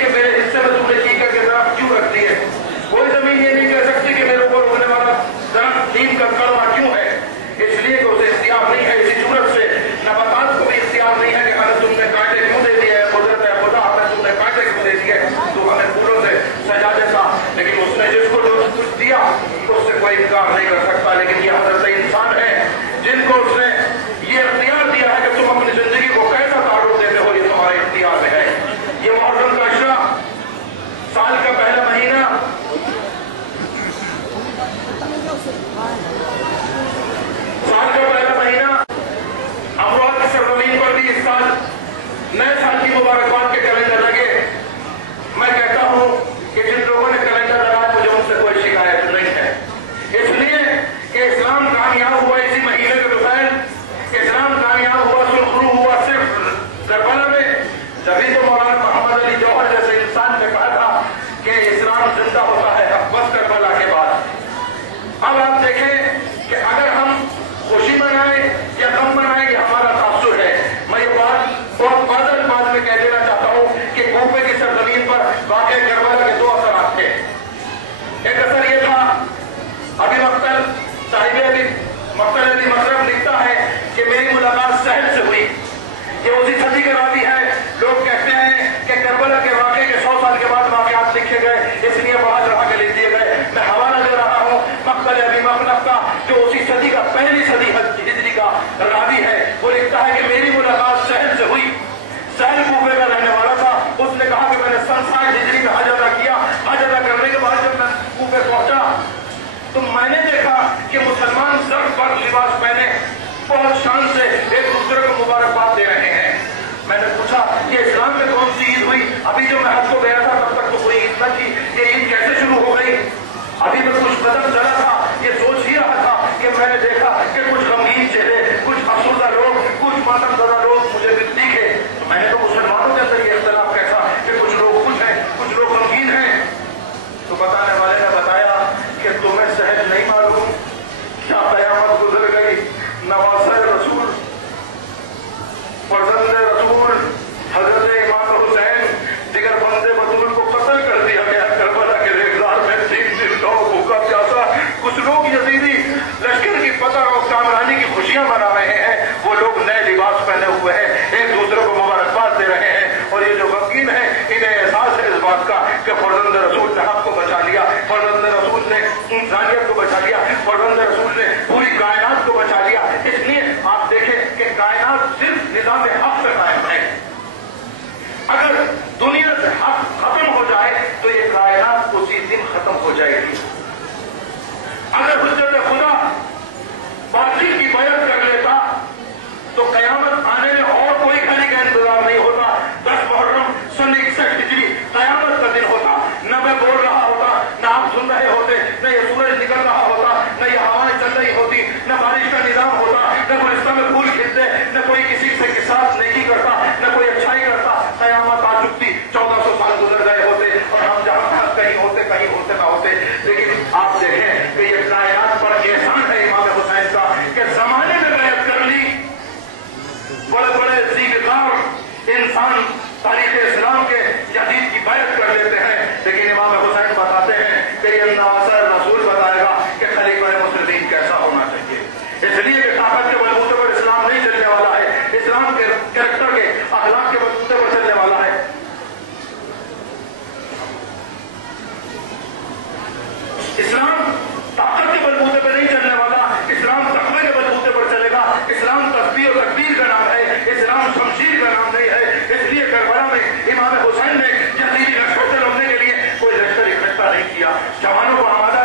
कि मेरे हिस्से में तुमने चीकर के दरख्त क्यों रख दिए? कोई जमीन ये नहीं कह सकती कि मेरे ऊपर उगने वाला दरख्त नीम का कड़वा क्यों है। इसलिए कि उसे इख्तियार नहीं है। इसी सूरत से नबातात को भी इख्तियार नहीं है कि अगर तुमने कांटे क्यों दे दिए, कुदरत है खुदा, अगर तुमने कांटे क्यों दे दिए तो हमें फूलों से सजा देता। लेकिन उसने जिसको जो कुछ दिया उससे कोई इनकार नहीं कर सकता। लेकिन ये हजरत इंसान है जिनको उसने ये इख्तियार दिया है कि तुम अपनी जिंदगी को कैसा तारुफ देते हो, ये तुम्हारे इख्तियार में है। ये मुहर्रम का अशरा, साल का पहला महीना, अमरोहा की सरजमीन पर भी इस साल नए साल की मुबारकबाद के कैलेंडर लगे। मैं कहता हूं कि जिन लोगों ने कैलेंडर लगाया मुझे उनसे कोई शिकायत नहीं है, इसलिए कि इस्लाम कामयाब हुआ इसी महीने के दौरान। इस्लाम कामयाब हुआ, सुरखरू हुआ सिर्फ करबला में। जभी तो मौलाना मोहम्मद अली जौहर जैसे इंसान ने कहा था कि इस्लाम जिंदा होता है बस करबला के बाद। अब आप देखें कि अगर हम खुशी मनाए या गम मनाए, ये हमारा तासुर है। मैं ये बात बहुत बाद में कह देना चाहता हूं कि कूफे की सरजमीन पर वाक़या करबला के दो असरात थे। एक असर ये था, अभी मक्तल साहिब अली मक्तल अली मशरफ लिखता है कि मेरी मुलाकात सहल से हुई। ये उसी सदी के रावी है। लोग कहते हैं कि करबला के वाक़े के 100 साल के बाद वाक़यात लिखे गए, इसलिए बढ़ा चढ़ा के लिख दिए गए। मैं हवाला दे रहा हूँ मक्तल अली मशरफ का, जो उसी सदी का पहली सदी हिजरी का रावी है। वो लिखता है कि मेरी मुलाकात सहल से हुई। सहल कूफे का रहने वाला था। उसने कहा कि मैंने सन 60 हिजरी में हज अदा किया। हज अदा करने के बाद जब मैं कूफे पहुंचा तो मैंने देखा कि मुसलमान जर्फ पर लिबास पहने बहुत शान से एक दूसरे को मुबारकबाद दे रहे हैं। मैंने पूछा कि इस्लाम में कौन सी ईद हुई? अभी जो मैं हज को गया था तब तक तो कोई ईद न थी, ये ईद कैसे शुरू हो गई? अभी तो कुछ कदम चला था, ये सोच ही रहा था कि मैंने देखा कि कुछ गमगीन चेहरे, कुछ अफसरदा लोग, कुछ मातमज़दा लोग मुझे भी दिखे। तो मैंने तो मुसलमानों के अंदर ये इख्तिलाफ कैसा कि कुछ लोग खुश हैं, कुछ लोग गमगीन हैं। तो बताने वाले ने बताया कि तुम्हें सहज नहीं मालूम, क्या कयामत गुजर गई, नवासे रसूल, फर्जंद रसूल हजरत इमाम हुसैन जिगर बंदे बतूल को कत्ल कर दिया गया करबला के रेगिस्तान में। 3 दिन भूखा प्यासा कुछ लोग यजीदी लश्कर की फतह और कामरानी की खुशियां मना रहे हैं। वो लोग नए लिबास पहने हुए हैं, एक दूसरे को मुबारकबाद दे रहे हैं। और ये जो गमगीन है इन्हें एहसास है इस बात का कि फर्जंद रसूल ने हक को बचा लिया, फर्जंद रसूल ने इंसानियत को बचा लिया, फर्जंद रसूल ने पूरी कायनात को बचा लिया। इसलिए आप देखें कि कायनात सिर्फ निज़ाम हक पे कायम है। अगर दुनिया से हक खत्म हो जाए तो ये कायनात उसी दिन खत्म हो जाएगी। अगर हुज्जत खुदा बातिल की बैत कर लेता तो कयामत आने में और कोई घड़ी का इंतजार नहीं होता। 10 मुहर्रम सन 61 हिजरी कयामत का दिन होता। न मैं बोल रहा होता, न आप सुन रहे होते, न ये सूरज निकल रहा होता, न ये हवाएं चल रही होती, न बारिश का निजाम होता, न गुलिस्तान में फूल खिलते, न कोई किसी से किसास नेकी करता, न कोई अच्छाई करता। कयामत आ चुकती, 1400 साल गुजर गए होते और हम जहां था कहीं होते ना होते। लेकिन आप देखें कि ये कायनात पर एहसान है इमाम हुसैन का कि जमाने में बैत कर ली। बड़े बड़े ज़ीक़ार इंसान तारीख़ इस्लाम के यजीद की बैत कर लेते हैं, लेकिन इमाम हुसैन बताते हैं कि ये नासर रसूल बताएगा कि खलीफा मुस्लिमीन कैसा होना चाहिए। इसलिए कि ताकत के बलबूते पर इस्लाम नहीं चलने वाला है, इस्लाम के कैरेक्टर के अखलाक के बलबूते पर चलने वाला है। इस्लाम ताकत के बलबूते पर नहीं चलने वाला, इस्लाम तक़वे के बलबूते पर चलेगा। इस्लाम तस्बीह और तकबीर का नाम है, इस्लाम शमशीर का नाम नहीं है। इसलिए करबला में इमाम हुसैन ने यजीदी लश्कर से लड़ने के लिए कोई लश्कर इकट्ठा नहीं किया, जवानों को आमादा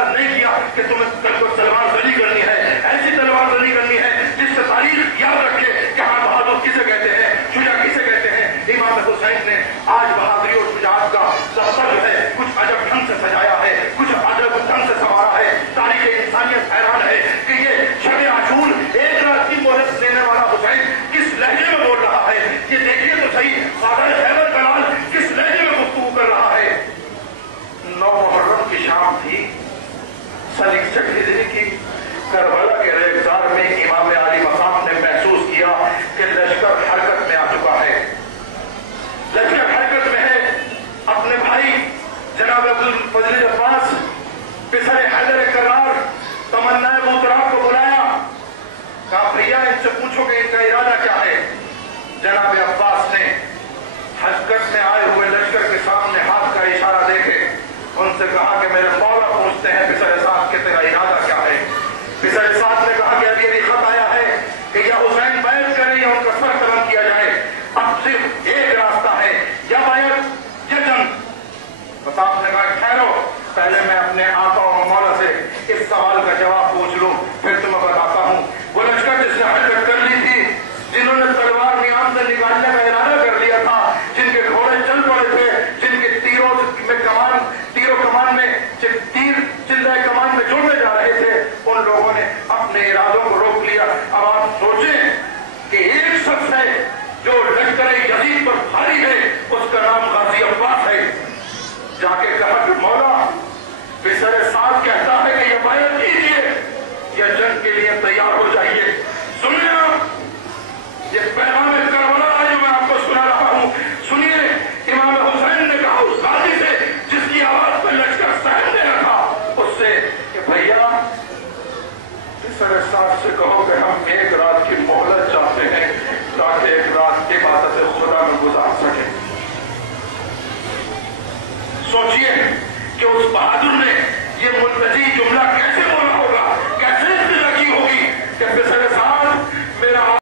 जनाब अब्बास ने हजकत में आए हुए लश्कर के सामने हाथ का इशारा देके उनसे कहा कि मेरे मौला पूछते हैं बिसर साद के तेरा इरादा क्या है। बिसर साद ने कहा कि अभी खत आया है कि या हुसैन बैत करें या उनका सर कलम किया जाए, अब सिर्फ एक रास्ता है, या बैत या जंग। तो साहब ने कहा ठहरो, पहले मैं अपने आका और मौला से इस सवाल का जवाब पूछ लूं, फिर तुम्हें बताता हूं। वो लश्कर जिसने हरकत कर ली थी, जिन्होंने तलवार नियाम से निकालने